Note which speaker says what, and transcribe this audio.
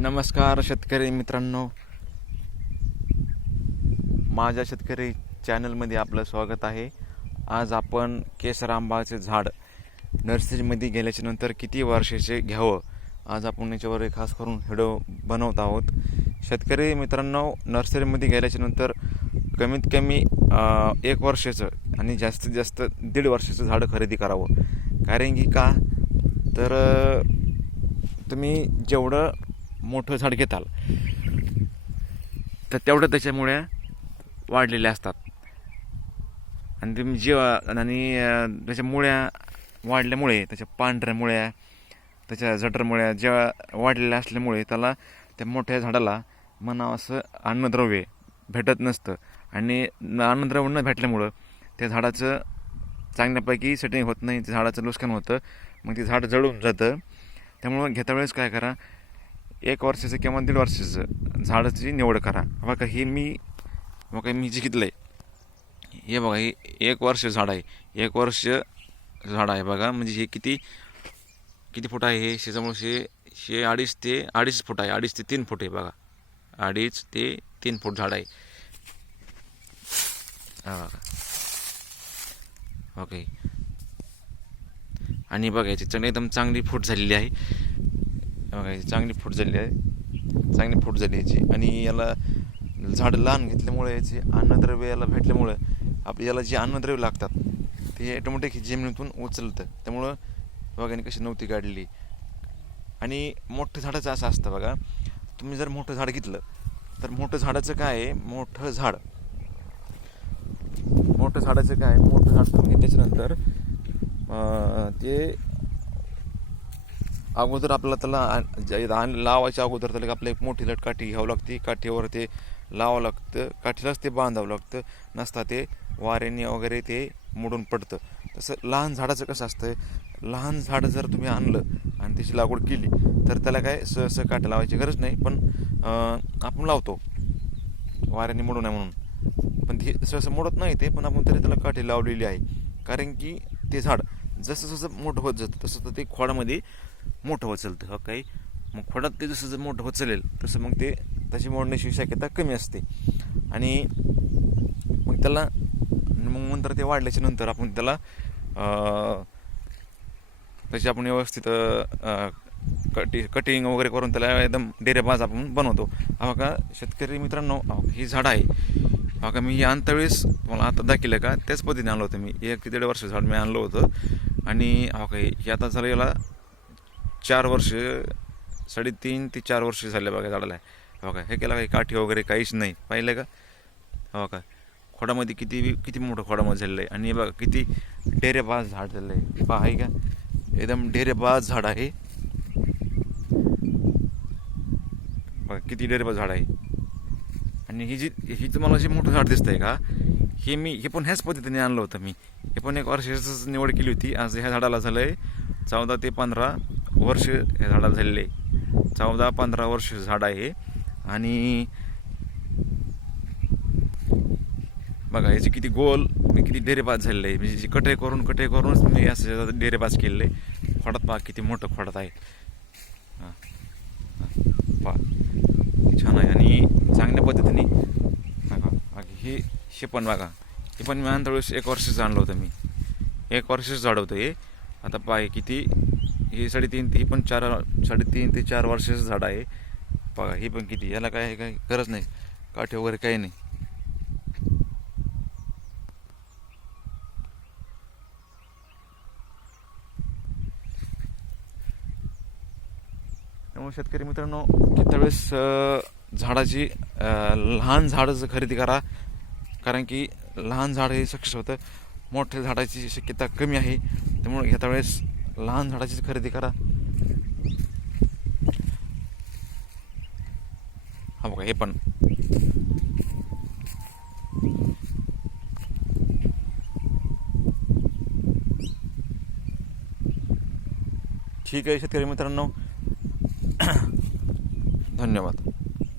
Speaker 1: नमस्कार शेतकरी मित्रांनो. माझ्या शेतकरी चॅनलमध्ये आपलं स्वागत आहे. आज आपण केसर आंबाचे झाड नर्सरीमध्ये गेल्याच्यानंतर किती वर्षाचे घ्यावं आज आपण याच्यावर एक खास करून व्हिडिओ बनवत आहोत. शेतकरी मित्रांनो नर्सरीमध्ये गेल्याच्यानंतर कमीत कमी एक वर्षाचं आणि जास्तीत जास्त दीड वर्षाचं झाडं खरेदी करावं. कारण की का? तर तुम्ही जेवढं मोठं झाड घेताल. तर तेवढं त्याच्यामुळे वाढलेले असतात. आणि तुम्ही जेव्हा आणि त्याच्या मुळ्या वाढल्यामुळे त्याच्या पांढऱ्या मुळ्या त्याच्या जटरमुळ्या जेव्हा वाढलेल्या असल्यामुळे त्याला त्या मोठ्या झाडाला म्हणावं असं अन्नद्रव्य भेटत नसतं. आणि अन्नद्रव्य न भेटल्यामुळं त्या झाडाचं चांगल्यापैकी सेटिंग होत नाही त्या झाडाचं नुकसान होतं मग ते झाड जळून जातं. त्यामुळं घेता वेळेस काय करा एक वर्षाचं किंवा दीड वर्षाचं झाडाची निवड करा. बघा हे मी बघा मी जे घेतलं आहे हे बघा हे एक वर्ष झाड आहे. एक वर्ष झाड आहे बघा. म्हणजे हे किती किती फूट आहे हे? शेजामुळे शे शे अडीच ते अडीच फूट आहे. अडीच ते तीन फूट आहे बघा. अडीच ते तीन फूट झाड आहे. बघा. ओके. आणि बघा याची चण एकदम चांगली फूट झालेली आहे. बघा चांगली फूट झाली आहे. चांगली फूट झाली याची. आणि याला झाड लहान घेतल्यामुळे याचे अन्नद्रव्य याला भेटल्यामुळं आप याला जे अन्नद्रव्य लागतात ते ऑटोमॅटिक जमिनीतून उचलतं. त्यामुळं बघाने कशी नव्हती काढली. आणि मोठं झाडाचं असं असतं बघा तुम्ही जर मोठं झाड घेतलं तर मोठं झाडाचं काय आहे? मोठं झाड. मोठं झाडाचं काय मोठं झाड तुम्ही घेतल्याच्यानंतर ते अगोदर आपल्याला त्याला आण- लावायच्या अगोदर त्याला आपल्याला एक मोठी लट काठी घ्यावं लागते. काठीवर ते लावावं लागतं. काठीलाच ते बांधावं लागतं. नसता ते वाऱ्याने वगैरे ते मोडून पडतं. तसं लहान झाडाचं कसं असतं? लहान झाड जर तुम्ही आणलं आणि त्याची लागवड केली तर त्याला काय सहसं काठी लावायची गरज नाही. पण आपण लावतो. वाऱ्याने मोडू नये म्हणून. पण ते सहसं मोडत नाही ते पण आपण तरी त्याला काठी लावलेली आहे. कारण की ते झाड जसं जसं मोठं होत जातं तसं तर ते खोडामध्ये मोठं होत चालतं हो काही मग खोडात ते जसं जर मोठं होत चालेल तसं मग ते तशी मोडण्याची शक्यता कमी असते. आणि मग त्याला मग नंतर ते वाढल्याच्या नंतर आपण त्याला त्याची आपण व्यवस्थित कटि कटिंग वगैरे करून त्याला एकदम डेरेबाज आपण बनवतो. हा का शेतकरी मित्रांनो ही झाडं आहे. बघा मी हे अंतवेळेस तुम्हाला आता दाखिलं का त्याच पद्धतीने आणलं होतं मी. एक ते दीड वर्ष झाड मी आणलं होतं. आणि हा काही हे आता झालं याला चार वर्ष साडेतीन ते चार वर्ष झाले बघा झाडाला. हो का हे केलं काही काठी वगैरे काहीच नाही. पाहिलं का? हो का खोडामध्ये किती किती मोठं खोडामध्ये झालेलं आहे. आणि बघा किती डेरेबाज झाड झालेलं आहे. पहा आहे का? एकदम डेरेबाज झाड आहे. बघा किती डेरेबाज झाड आहे. आणि ही जी ही तुम्हाला जे मोठं झाड दिसतंय का? हे मी हे पण ह्याच पद्धतीने आणलं होतं मी. हे पण एक वर्षाचंच निवड केली होती. आज ह्या झाडाला झालं आहे चौदा ते पंधरा. वर्ष हे झाडाला झालेले चौदा पंधरा वर्ष झाड आहे. आणि बघा याचे किती गोल मी किती डेरेबाज झालेलं आहे. म्हणजे जे कटे करून कटे करूनच मी असं डेरेबाज केलेलं आहे. खोडत पहा किती मोठं खोडत आहे. हां हां पहा छान आहे. आणि चांगल्या पद्धतीने बघा बाकी हे हे पण बघा. हे पण मी आंतरवेळेस एक वर्षच आणलं होतं मी. एक वर्षच झाड होतं हे. आता पाय किती हे साडेतीन ही पण चार साडेतीन ते चार वर्षाचं झाड आहे. बघा हे पण किती याला काय काय गरज नाही. काठे वगैरे काही नाही. त्यामुळे शेतकरी मित्रांनो किती वेळेस झाडाची लहान झाडं खरेदी करा कारण की लहान झाड हे सक्सेस होतं. मोठ्या झाडाची शक्यता कमी आहे. त्यामुळे ह्या वेळेस लहान झाडाचीच खरेदी करा. हा बघा हे पण. ठीक आहे शेतकरी मित्रांनो. धन्यवाद.